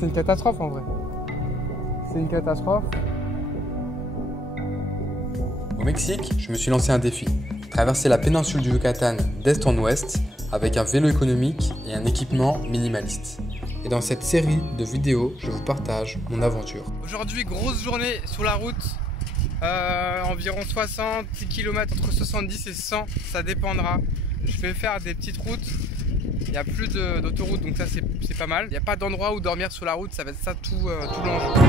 C'est une catastrophe en vrai. C'est une catastrophe. Au Mexique, je me suis lancé un défi. Traverser la péninsule du Yucatan d'est en ouest avec un vélo économique et un équipement minimaliste. Et dans cette série de vidéos, je vous partage mon aventure. Aujourd'hui, grosse journée sur la route. Environ 60 km, entre 70 et 100, ça dépendra. Je vais faire des petites routes. Il n'y a plus d'autoroute, donc ça c'est pas mal. Il n'y a pas d'endroit où dormir sur la route, ça va être ça tout l'enjeu.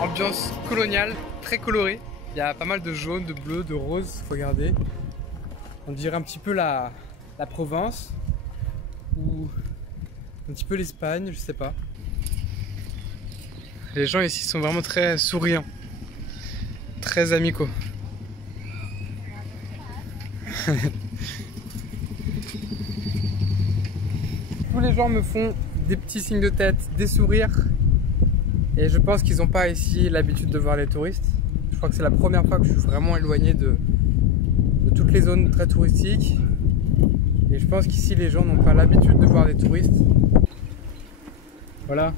Ambiance coloniale, très colorée. Il y a pas mal de jaune, de bleu, de rose, regardez. On dirait un petit peu la Provence ou un petit peu l'Espagne, je sais pas. Les gens ici sont vraiment très souriants, très amicaux. Tous les gens me font des petits signes de tête, des sourires. Et je pense qu'ils n'ont pas ici l'habitude de voir les touristes. Je crois que c'est la première fois que je suis vraiment éloigné de toutes les zones très touristiques. Et je pense qu'ici les gens n'ont pas l'habitude de voir des touristes. Voilà.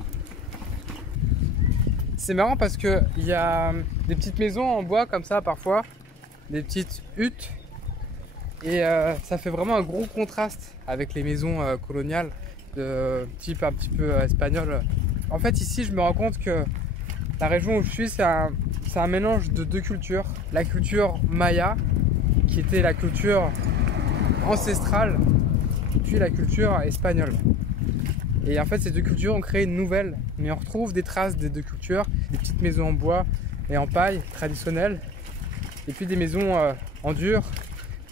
C'est marrant parce qu'il y a des petites maisons en bois comme ça parfois. Des petites huttes. Et ça fait vraiment un gros contraste avec les maisons coloniales de type un petit peu espagnol. En fait ici je me rends compte que la région où je suis c'est un mélange de deux cultures. La culture maya qui était la culture ancestrale, puis la culture espagnole. Et en fait ces deux cultures ont créé une nouvelle, mais on retrouve des traces des deux cultures, des petites maisons en bois et en paille traditionnelles, et puis des maisons en dur,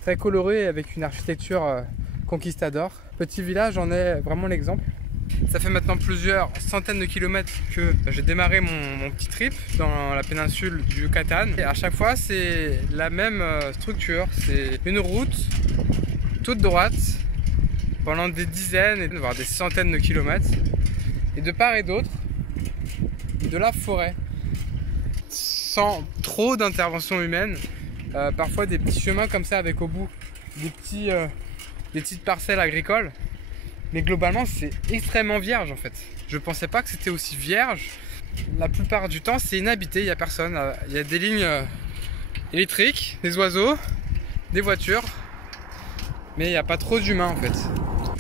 très colorées avec une architecture conquistador. Petit village en est vraiment l'exemple. Ça fait maintenant plusieurs centaines de kilomètres que j'ai démarré mon petit trip dans la péninsule du Yucatan. Et à chaque fois, c'est la même structure. C'est une route toute droite pendant des dizaines, voire des centaines de kilomètres. Et de part et d'autre, de la forêt. Sans trop d'intervention humaine. Parfois des petits chemins comme ça avec au bout des petites parcelles agricoles. Mais globalement, c'est extrêmement vierge en fait. Je pensais pas que c'était aussi vierge. La plupart du temps, c'est inhabité, il n'y a personne. Il y a des lignes électriques, des oiseaux, des voitures. Mais il n'y a pas trop d'humains en fait.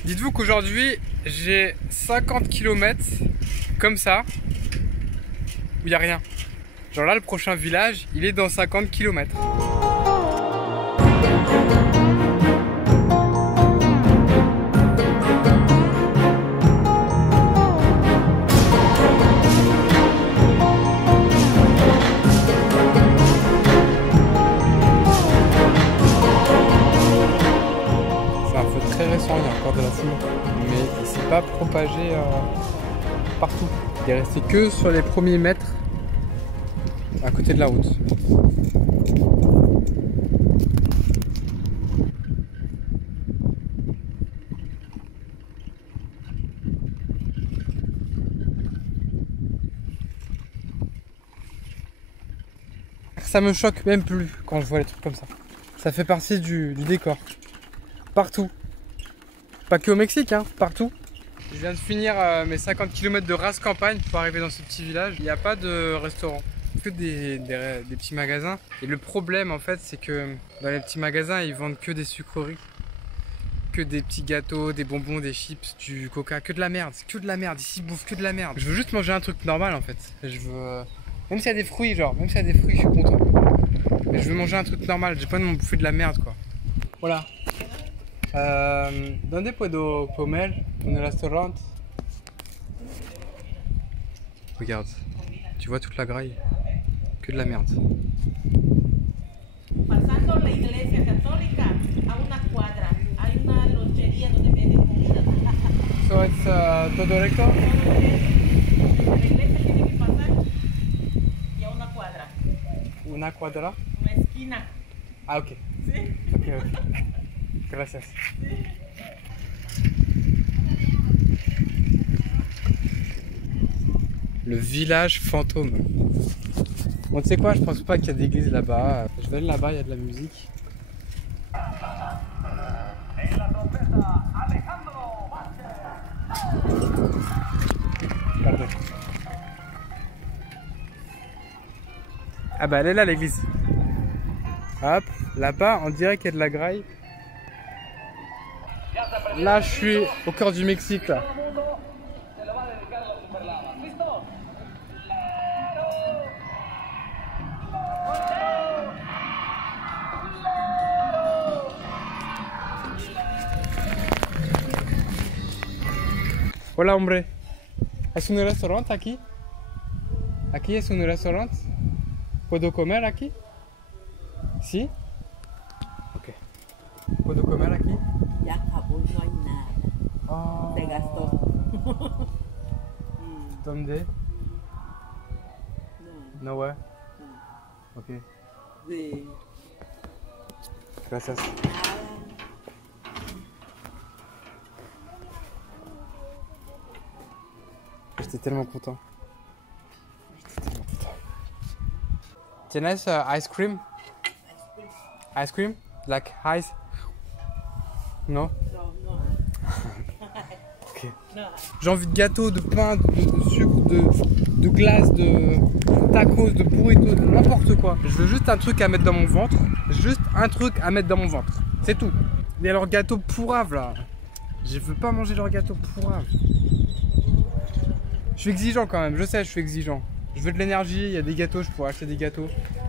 Dites-vous qu'aujourd'hui, j'ai 50 km comme ça, où il n'y a rien. Genre là, le prochain village, il est dans 50 km. Il y a encore de la foule, mais il ne s'est pas propagé partout. Il est resté que sur les premiers mètres à côté de la route. Ça me choque même plus quand je vois les trucs comme ça. Ça fait partie du décor. Partout. Pas que au Mexique, hein, partout. Je viens de finir mes 50 km de race campagne pour arriver dans ce petit village. Il n'y a pas de restaurant, que des petits magasins. Et le problème en fait, c'est que dans les petits magasins, ils vendent que des sucreries. Que des petits gâteaux, des bonbons, des chips, du coca, que de la merde. C'est que de la merde, ici ils bouffent que de la merde. Je veux juste manger un truc normal en fait. Je veux... Même s'il y a des fruits, même s'il y a des fruits, je suis content. Mais je veux manger un truc normal, j'ai pas de m'en bouffer de la merde quoi. Voilà. ¿Dónde puedo comer? En el restaurant? Regarde, tu vois toute la graille? Que de la merde. Pasando la iglesia católica a una cuadra hay una lonchería donde venden comida. So it's todo recto? La iglesia tiene que pasar y a una cuadra. Una cuadra? Una esquina. Ah ok. ¿Sí? Ok. Gracias. Le village fantôme. Bon, tu sais quoi, je pense pas qu'il y a d'église là-bas. Je vais aller là-bas, il y a de la musique. Pardon. Ah bah elle est là l'église. Hop, là-bas on dirait qu'il y a de la graille. Là je suis au cœur du Mexique là. Hola hombre. ¿Es un restaurante aquí? ¿Aquí es un restaurante? ¿Puedo comer aquí? ¿Sí? Ok. ¿Puedo comer aquí? Ya acabó, no hay nada. Oh. Se gastó. ¿Dónde? No, No way. Ok. de Gracias. J'étais tellement content. ¿Tienes ice cream? Ice cream? Like ice? Non? no, no. Ok. No. J'ai envie de gâteau, de pain, de sucre, de glace, de tacos, de burrito, de n'importe quoi. Je veux juste un truc à mettre dans mon ventre. Juste un truc à mettre dans mon ventre. C'est tout. Et leur gâteau pourrave là. Je veux pas manger leur gâteau pourrave. Je suis exigeant quand même, je sais, je suis exigeant. Je veux de l'énergie, il y a des gâteaux, je pourrais acheter des gâteaux.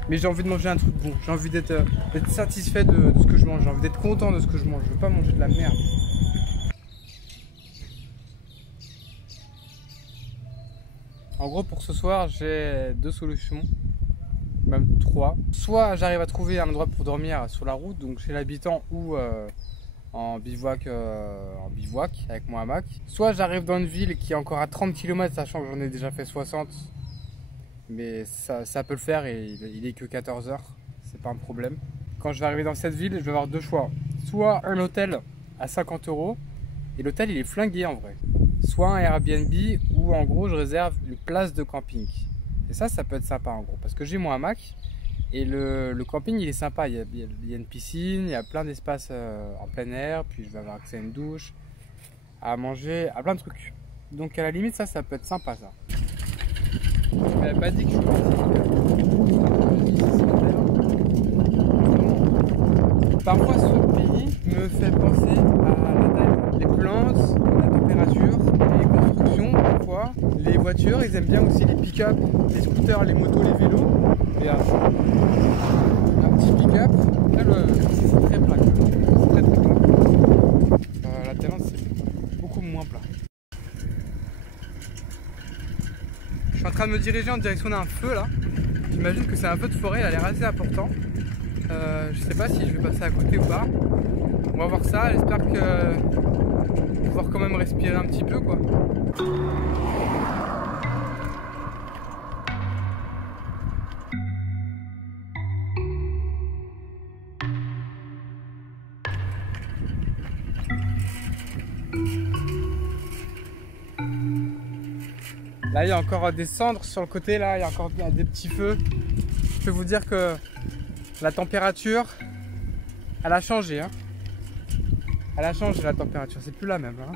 Mais j'ai envie de manger un truc bon. J'ai envie d'être satisfait de ce que je mange. J'ai envie d'être content de ce que je mange. Je veux pas manger de la merde. En gros, pour ce soir, j'ai deux solutions. Même trois. Soit j'arrive à trouver un endroit pour dormir sur la route, donc chez l'habitant ou en bivouac avec mon hamac. Soit j'arrive dans une ville qui est encore à 30 km, sachant que j'en ai déjà fait 60. Mais ça peut le faire et il est que 14 h, c'est pas un problème. Quand je vais arriver dans cette ville, je vais avoir deux choix. Soit un hôtel à 50 €, et l'hôtel il est flingué en vrai. Soit un Airbnb où en gros je réserve une place de camping. Et ça peut être sympa en gros, parce que j'ai mon hamac et le camping il est sympa. Il y a une piscine, il y a plein d'espaces en plein air, puis je vais avoir accès à une douche, à manger, à plein de trucs. Donc à la limite ça peut être sympa ça. Je m'avais pas dit que je suis parti. Parfois ce pays me fait penser à la taille, les plantes, la température, les constructions parfois, les voitures, ils aiment bien aussi les pick-up, les scooters, les motos, les vélos. Et un petit pick-up, là c'est très plat, c'est très plat. La Thaïlande c'est beaucoup moins plat. Je suis en train de me diriger en direction d'un feu là. J'imagine que c'est un feu de forêt, il a l'air assez important. Je sais pas si je vais passer à côté ou pas. On va voir ça, j'espère que pouvoir quand même respirer un petit peu quoi. Là il y a encore des cendres sur le côté, là il y a encore des petits feux. Je peux vous dire que la température elle a changé hein. Elle a changé la température, c'est plus la même hein.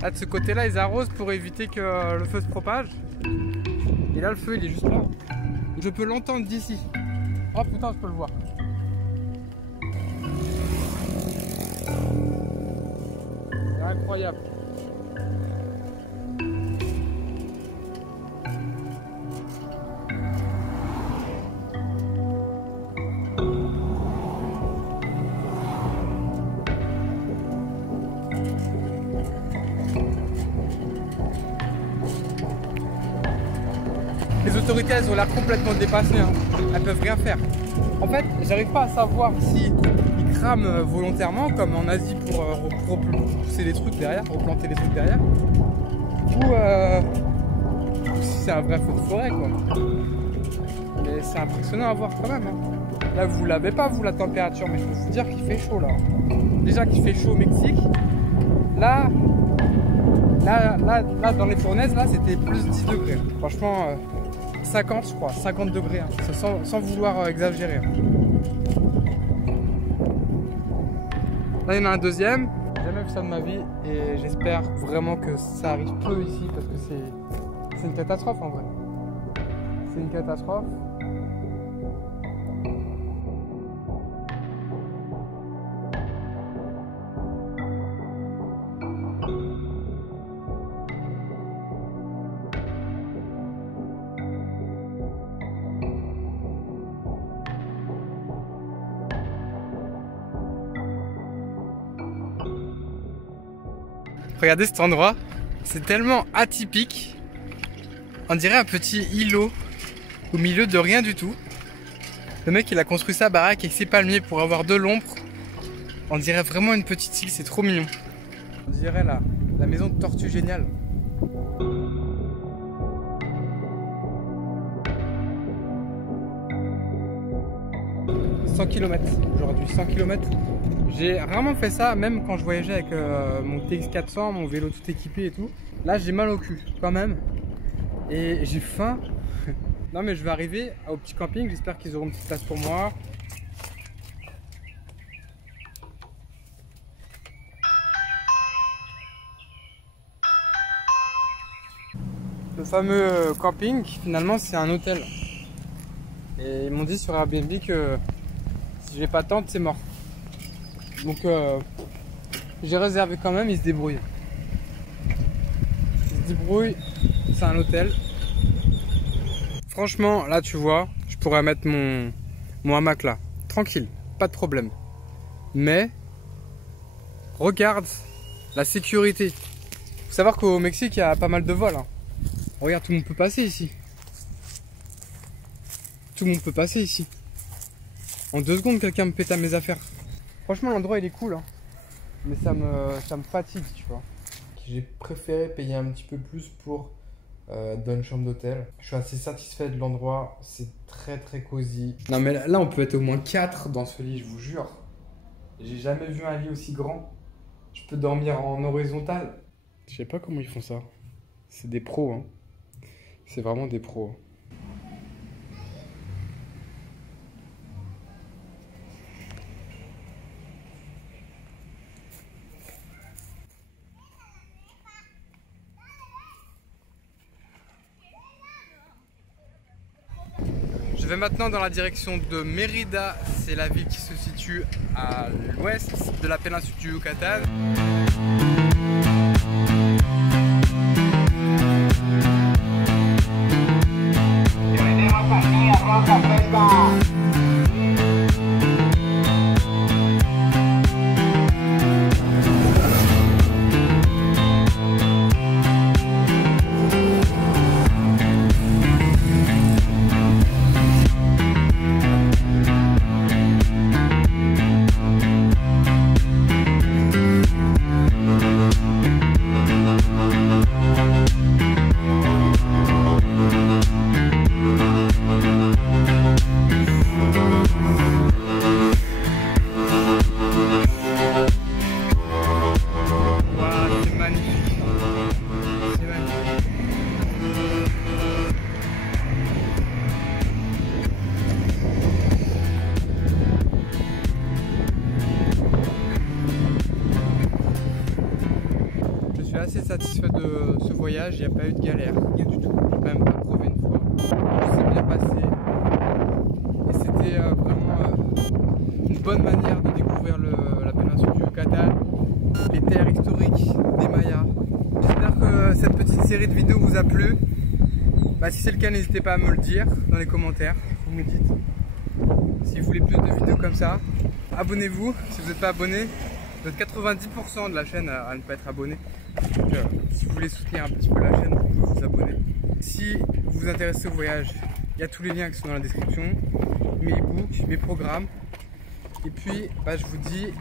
Là de ce côté là ils arrosent pour éviter que le feu se propage. Et là le feu il est juste là. Je peux l'entendre d'ici. Oh putain je peux le voir. C'est incroyable. Les autorités elles ont l'air complètement dépassées hein. Elles peuvent rien faire. En fait j'arrive pas à savoir si ils crament volontairement comme en Asie pour pousser les trucs derrière, pour planter les trucs derrière, ou si c'est un vrai feu de forêt quoi. Mais c'est impressionnant à voir quand même hein. Là vous l'avez pas vous la température, mais je peux vous dire qu'il fait chaud là. Déjà qu'il fait chaud au Mexique. Là Là, dans les fournaises, là, c'était plus 10 degrés. Franchement, 50, je crois, 50 degrés, hein. Sans vouloir exagérer. Là, il y en a un deuxième. J'ai jamais vu ça de ma vie et j'espère vraiment que ça arrive peu ici parce que c'est une catastrophe en vrai. C'est une catastrophe. Regardez cet endroit, c'est tellement atypique. On dirait un petit îlot au milieu de rien du tout. Le mec il a construit sa baraque avec ses palmiers pour avoir de l'ombre. On dirait vraiment une petite île, c'est trop mignon. On dirait la maison de Tortue Géniale. « 100 km aujourd'hui, 100 km. J'ai rarement fait ça, même quand je voyageais avec mon TX400, mon vélo tout équipé et tout. Là, j'ai mal au cul quand même. Et j'ai faim. Non, mais je vais arriver au petit camping. J'espère qu'ils auront une petite place pour moi. Le fameux camping, finalement, c'est un hôtel. Et ils m'ont dit sur Airbnb que si j'ai pas de tente, c'est mort. Donc j'ai réservé quand même, ils se débrouillent. Ils se débrouillent, c'est un hôtel. Franchement, là tu vois, je pourrais mettre mon hamac là. Tranquille, pas de problème. Mais, regarde la sécurité. Faut savoir qu'au Mexique, il y a pas mal de vols. Hein. Regarde, tout le monde peut passer ici. Tout le monde peut passer ici. En 2 secondes, quelqu'un me pète à mes affaires. Franchement, l'endroit il est cool, hein. Mais ça me fatigue, tu vois. J'ai préféré payer un petit peu plus pour dans une chambre d'hôtel. Je suis assez satisfait de l'endroit, c'est très très cosy. Non mais là on peut être au moins 4 dans ce lit, je vous jure. J'ai jamais vu un lit aussi grand. Je peux dormir en horizontal. Je sais pas comment ils font ça. C'est des pros, hein. C'est vraiment des pros. Je vais maintenant dans la direction de Mérida, c'est la ville qui se situe à l'ouest de la péninsule du Yucatan. Assez satisfait de ce voyage, il n'y a pas eu de galère, rien du tout, j'ai même pas crevé une fois, tout s'est bien passé et c'était vraiment une bonne manière de découvrir la péninsule du Yucatan, les terres historiques des Mayas. J'espère que cette petite série de vidéos vous a plu. Si c'est le cas, n'hésitez pas à me le dire dans les commentaires, vous me dites si vous voulez plus de vidéos comme ça. Abonnez-vous si vous n'êtes pas abonné, vous êtes 90% de la chaîne à ne pas être abonné. Donc, si vous voulez soutenir un petit peu la chaîne, vous pouvez vous abonner. Si vous vous intéressez au voyage, il y a tous les liens qui sont dans la description, mes e-books, mes programmes. Et puis, je vous dis